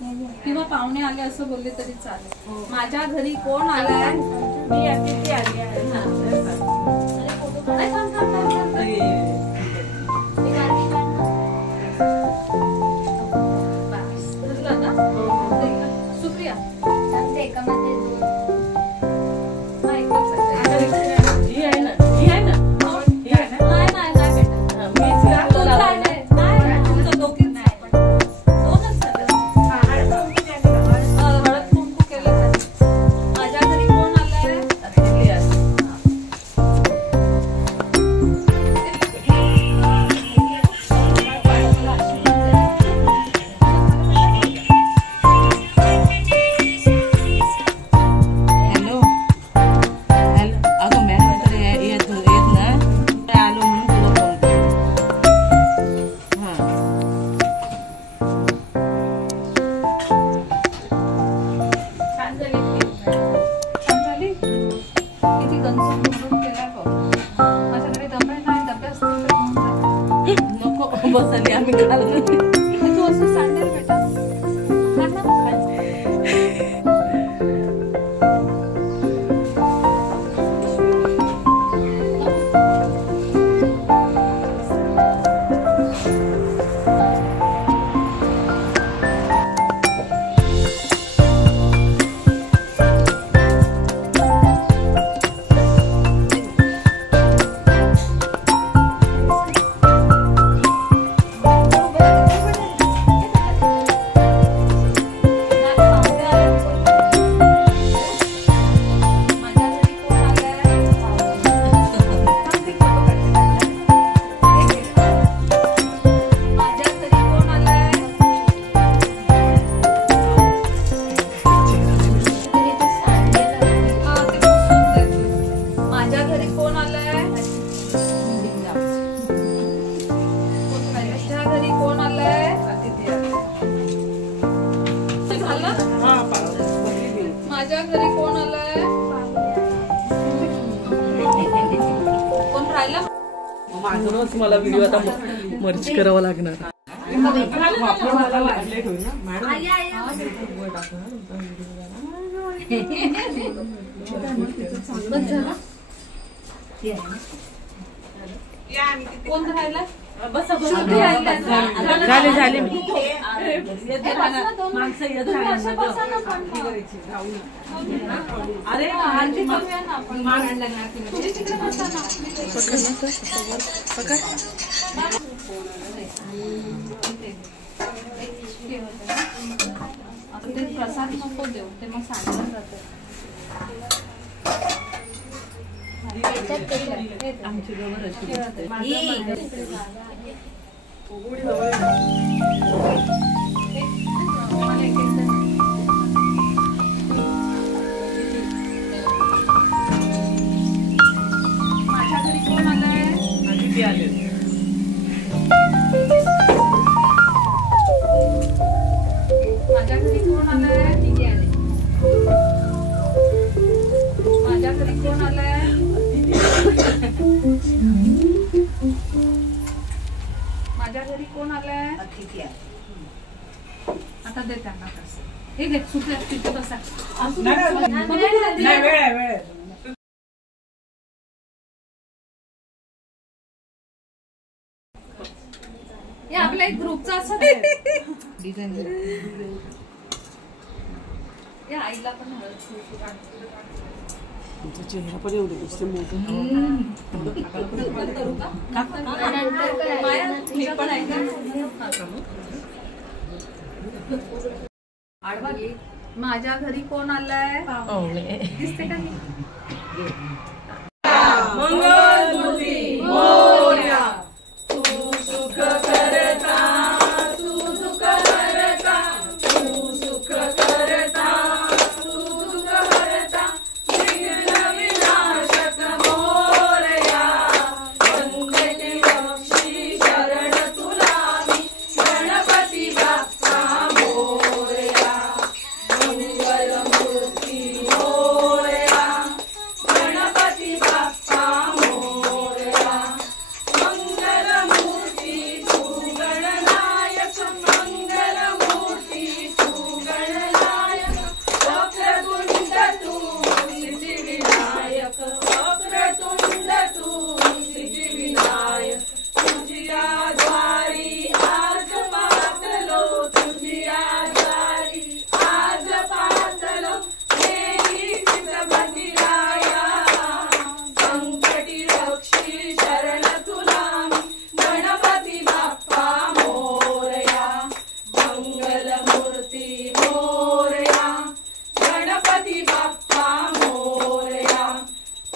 किंवा पाहुणे आले असं बोलले तरी चालेल. माझ्या घरी कोण आलाय? मी अतिथी आली आहे. सुप्रिया बसली आम्ही खाल्लं. तू असं सांडेल बेटा. माझ्या घरी कोण आलंय? कोण राहिला? माझं मला व्हिडिओ आता मर्ज करावा लागणार. कोण राहिला? झाले झाले अरे प्रसाद नको देऊ ते मग सांगलं जातं. आमची बरोबर माझ्या घरी कोण आलंय? अतिथी आले. माझ्या घरी कोण आलंय? अतिथी आले. माझ्या घरी कोण आलंय? माझ्या घरी कोण आलंय? अतिथी आले. आता दे त्यांना कसं. हे घे सुटल्या तिथे बसा. नाही वेळ हे आपल्या एक ग्रुपचा असं डिझाईन. या आईला पण तुमचा चेहरा पण एवढे दिसते मोठे. करू का? पण आहे आडवा घे. माझ्या घरी कोण आलंय? दिसते का? मंगलमूर्ती मोरया. तू सुख करता, तू सुख करता, तू सुख करता, तू सुख करता. विघ्न विनाशक मोरया. वंदे लक्ष्मी शरण तुला मी. गणपती बाप्पा मोरया. मंगलमूर्ती मोरया. गणपती बाप्पा मोरया. मंगलमूर्ती मोरया, गणपती बाप्पा मोरया.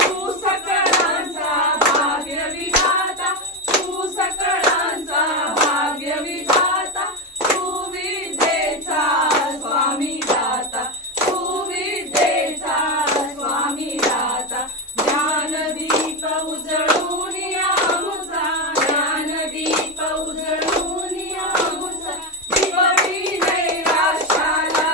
तू सकळांचा भाग्य विधाता, तू सकळांचा भाग्य विधाता, तू विद्येचा स्वामी दाता, तू विद्येचा स्वामी दाता. ज्ञानदीप उजळून आमुचा, ज्ञानदीप उजळून आमुचा, दिवळी नैराश्याला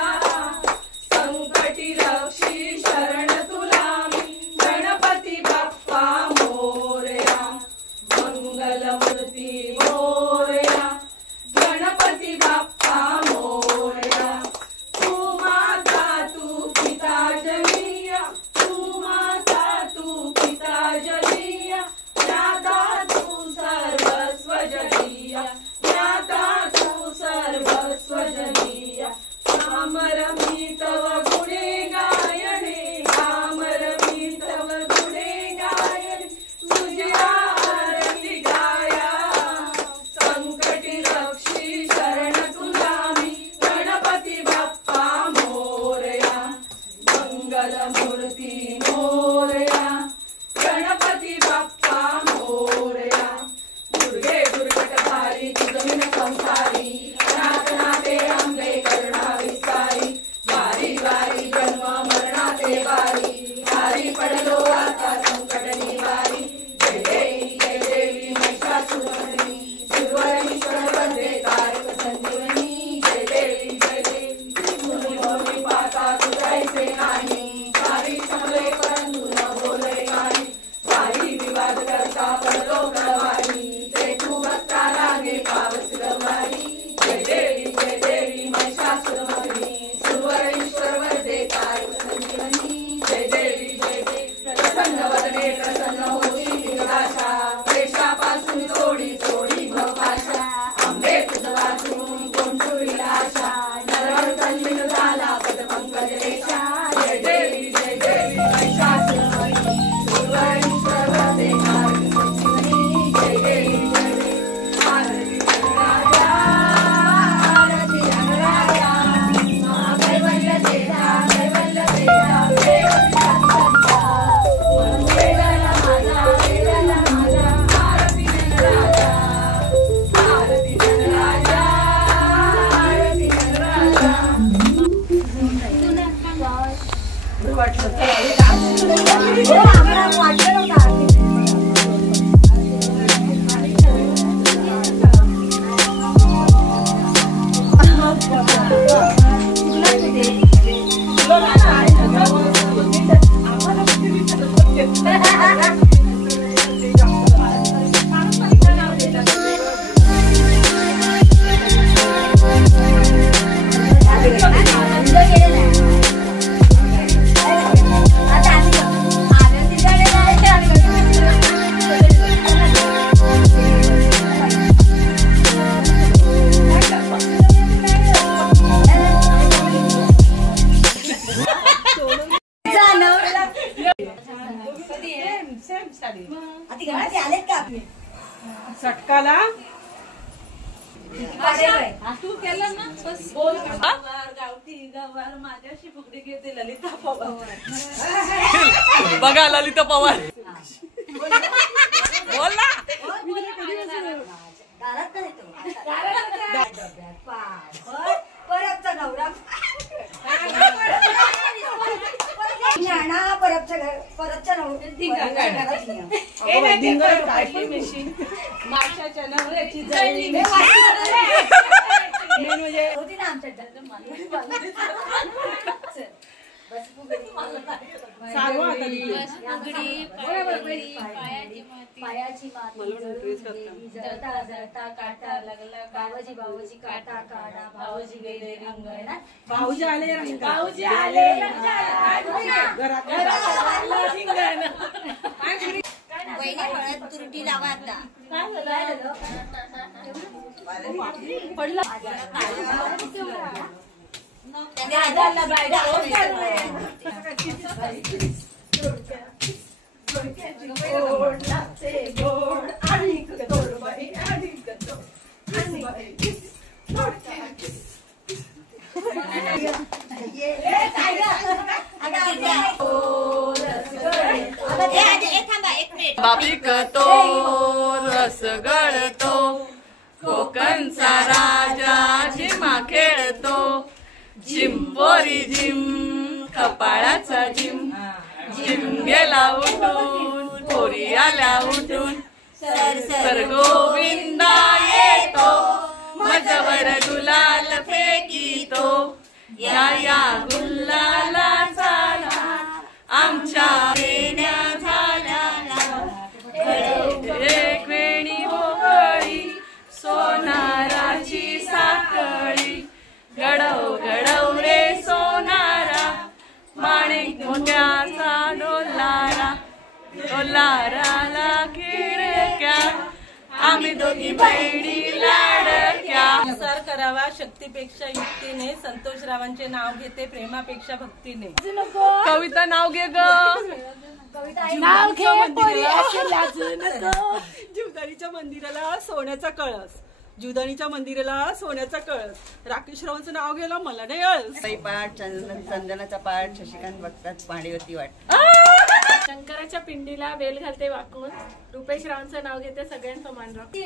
संकटी रक्षी शरण तुला मी. गणपती बाप्पा मोरया, मंगलमूर्ती मोरया, गणपती बाप्पा मोरया. तू माता तू पिता जलीय, तू माता तू पिता जलीय, ज्ञाता तू सर्वस्व जलीय, ज्ञाता तू सर्वस्व जलीय. कामरमी तव गुणे गायणे, कामरमी तव गुणे गायणे, तुझ्या आरती गाया, संकटी रक्षी शरण तुला मी. गणपती बाप्पा मोरया, मंगलमूर्ती मोरया, गणपती बाप्पा मोरया. दुर्गे दुर्गटधारी तुझविन संसारी, अनाथ नाथे अंबे करुणा विस्तारी. वारी वारी जन्म मरणाचे वारी, हारी पडलो आता संकट निवारी. जय देवी महिषासुरमर्दिनी, सुरवरीश्वर वंदे तारक संजीवनी. जय देवी मुनी मोही पाता तुझैसे नाही, वारी समले परंतु न बोले काही. वारी विवाद करता पडलो कळवारी, ते तू भक्ता लागे पावस गवारी. जय देवी महिषासुरमर्दिनी, सुरवरीश्वर वंदे तारक संजीवनी. जय देवी प्रसन्न वदने प्रसन्न होती विघ्नाशा, क्लेशापासून थोडी थोडी भवपाशा. अंबे तुझ वाचून कोण ठेवील आशा, नरहर तल्लीन झाला पद पंकज रेषा. जय देवी महिषासुरमर्दिनी, सुरवरीश्वर वंदे तारक संजीवनी. जय देवी आरती गणराजा, आरती गणराजा. कैवल्य तेजा, कैवल्य तेजा, देवता संता. वेदना माझा, वेदना माझा, आरती गणराजा, आरती गणराजा, आरती गणराजा. सटकाला तू केलं ना बस. गावठी गवार माझ्याशी फुगडी घेते ललिता पवार. बघा ललिता पवार बोल ना. परतचा नवरा परतच्या माशाच्या नवऱ्याची जळली म्हणजे होती ना आमच्या पायाची माती जळता जळता काटा लागला. बाबाजी बाबाजी काटा काढा, भाऊजी गेले रंगणा. भाऊजी आले भाऊजी आले वहिनी हळद तुरटी लावा आता. पडलं गोड लागते गोड आणि गोड बाई आणि पिकतो रस गळतो कोकणचा राजा झिमा खेळतो झिंपोरी झिम कपाळाचा झिम झिम गेला उठून पोरी आल्या उठून सर गोविंदा येतो मजवर गुलाल फेकीतो या गुल्लालाचा आमच्या वेण्या झाल्या एक वेणी ओघळी सोनाराची साखळी गडव गडव रे सोनारा माणिक मोत्याचा डोलारा डोलाराला खिडक्या आम्ही दोघी बहिणी लाडक्या. संसार करावा शक्तीपेक्षा युक्तीने संतोषरावांचे नाव घेते प्रेमापेक्षा भक्तीने. कविता नाव घे ग. जीवदानीच्या मंदिराला सोन्याचा कळस जीवदानीच्या मंदिराला सोन्याचा कळस. राकेश रावांचं नाव घ्यायला मला नाही अळस. पाठ चंदनाचा पाठ शशिकांत बघतात पाणीवरती वाट. शंकराच्या पिंडीला वेल घालते वाकून रुपेश रावांचं नाव घेते सगळ्यांचं मान राखून.